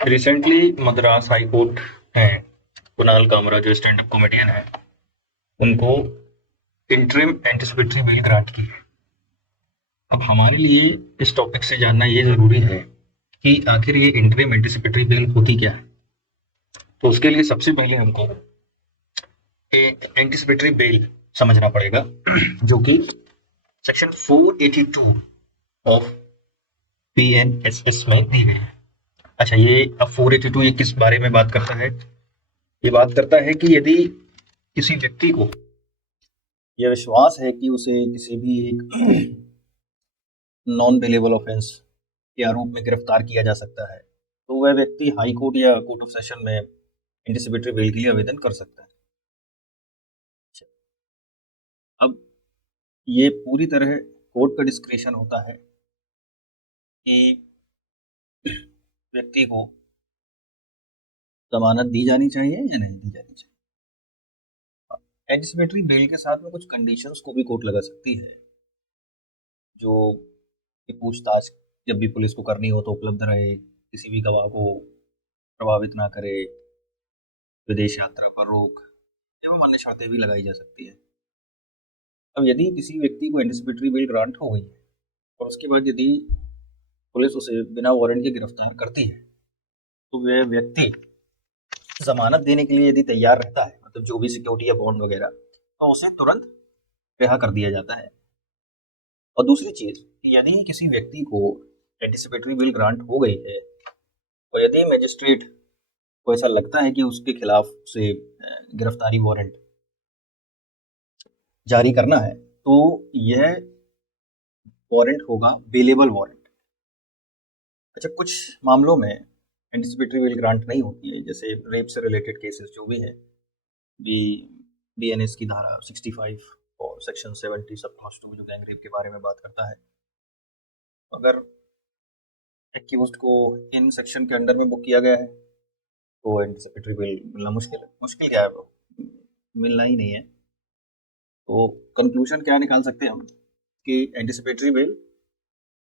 Recently Madras high court है, कुणाल कामरा जो stand up comedian है, उनको इंटरिम एंटिसिपेटरी बेल ग्रांट की है। अब हमारे लिए इस टॉपिक से जानना ये जरूरी है कि आखिर ये इंटरिम एंटिसिपेटरी बेल होती क्या है। तो उसके लिए सबसे पहले हमको एंटिसिपेटरी बेल समझना पड़ेगा, जो कि सेक्शन 482 ऑफ पीएनएसएस में दी गई है। अच्छा, ये अब 482 ये किस बारे में बात करता है? ये बात करता है कि यदि किसी व्यक्ति को यह विश्वास है कि उसे किसी भी एक नॉन बेलेबल ऑफेंस के आरोप में गिरफ्तार किया जा सकता है, तो वह व्यक्ति हाई कोर्ट या कोर्ट ऑफ सेशन में एंटिसिपेटरी बेल के लिए आवेदन कर सकता है। अब ये पूरी तरह कोर्ट का डिस्क्रिशन होता है कि व्यक्ति को जमानत दी जानी चाहिए या नहीं दी जानी चाहिए। एंटिसिपेटरी बेल के साथ में कुछ कंडीशंस को भी कोर्ट लगा सकती है, जो कि पूछताछ जब भी पुलिस को करनी हो तो उपलब्ध रहे, किसी भी गवाह को प्रभावित ना करे, विदेश यात्रा पर रोक एवं अन्य शर्तें भी लगाई जा सकती है। अब यदि किसी व्यक्ति को एंटिसिपेटरी बेल ग्रांट हो गई है और उसके बाद यदि पुलिस उसे बिना वारंट के गिरफ्तार करती है, तो वह व्यक्ति जमानत देने के लिए यदि तैयार रहता है, मतलब जो भी सिक्योरिटी या बॉन्ड वगैरह, तो उसे तुरंत रिहा कर दिया जाता है। और दूसरी चीज कि यदि किसी व्यक्ति को एंटिसिपेटरी बेल ग्रांट हो गई है और यदि मजिस्ट्रेट को ऐसा लगता है कि उसके खिलाफ से गिरफ्तारी वारंट जारी करना है, तो यह वारंट होगा बेलेबल वारंट। अच्छा, कुछ मामलों में एंटिसिपेटरी बेल ग्रांट नहीं होती है, जैसे रेप से रिलेटेड केसेस जो भी है, बी बीएनएस की धारा 65 और सेक्शन 70 सब क्लॉज 2 जो गैंग रेप के बारे में बात करता है। अगर एक्यूज्ड को इन सेक्शन के अंडर में बुक किया गया है तो एंटिसिपेटरी बेल मिलना मुश्किल है। मुश्किल क्या है, वो मिलना ही नहीं है। तो कंक्लूजन क्या निकाल सकते हैं हम कि एंटिसिपेटरी बेल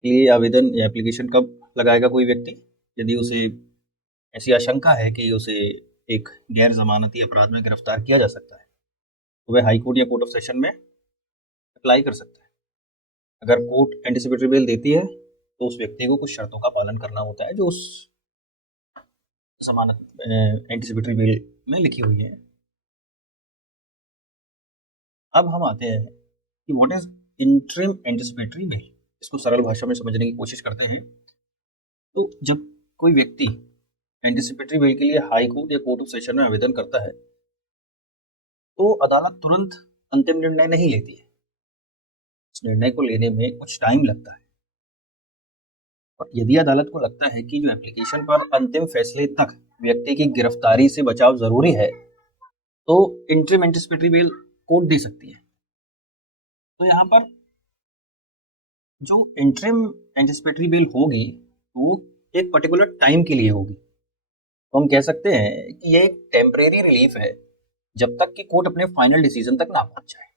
के लिए आवेदन या एप्लीकेशन कब लगाएगा कोई व्यक्ति? यदि उसे ऐसी आशंका है कि उसे एक गैर जमानती अपराध में गिरफ्तार किया जा सकता है, तो वह हाई कोर्ट या कोर्ट ऑफ सेशन में अप्लाई कर सकता है। अगर कोर्ट एंटिसिपेटरी बेल देती है तो उस व्यक्ति को कुछ शर्तों का पालन करना होता है जो उस जमानत एंटिसिपेटरी बेल में लिखी हुई है। अब हम आते हैं कि what is interim anticipatory bell. इसको सरल भाषा में समझने की कोशिश करते हैं। तो जब कोई व्यक्ति एंटिसिपेटरी बेल के लिए हाई कोर्ट या कोर्ट ऑफ सेशन में आवेदन करता है, तो अदालत तुरंत अंतिम निर्णय नहीं लेती है। इस निर्णय को लेने में कुछ टाइम लगता है। और यदि अदालत को लगता है कि जो एप्लीकेशन पर अंतिम फैसले तक व्यक्ति की गिरफ्तारी से बचाव जरूरी है, तो इंटरिम एंटिसिपेटरी बेल कोर्ट दे सकती है। तो यहाँ पर जो इंटरिम एंटिसिपेटरी बेल होगी वो एक पर्टिकुलर टाइम के लिए होगी। तो हम कह सकते हैं कि ये एक टेम्परेरी रिलीफ है, जब तक कि कोर्ट अपने फाइनल डिसीजन तक ना पहुंच जाए।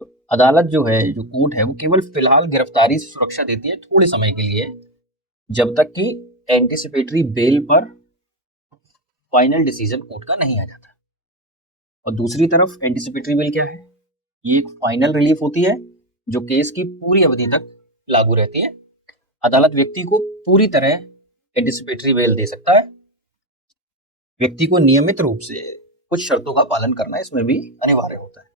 तो अदालत जो है, जो कोर्ट है, वो केवल फिलहाल गिरफ्तारी से सुरक्षा देती है थोड़े समय के लिए, जब तक कि एंटिसिपेटरी बेल पर फाइनल डिसीजन कोर्ट का नहीं आ जाता। और दूसरी तरफ एंटिसिपेटरी बेल क्या है? ये एक फाइनल रिलीफ होती है जो केस की पूरी अवधि तक लागू रहती है। अदालत व्यक्ति को पूरी तरह एंटिसिपेटरी बेल दे सकता है। व्यक्ति को नियमित रूप से कुछ शर्तों का पालन करना इसमें भी अनिवार्य होता है।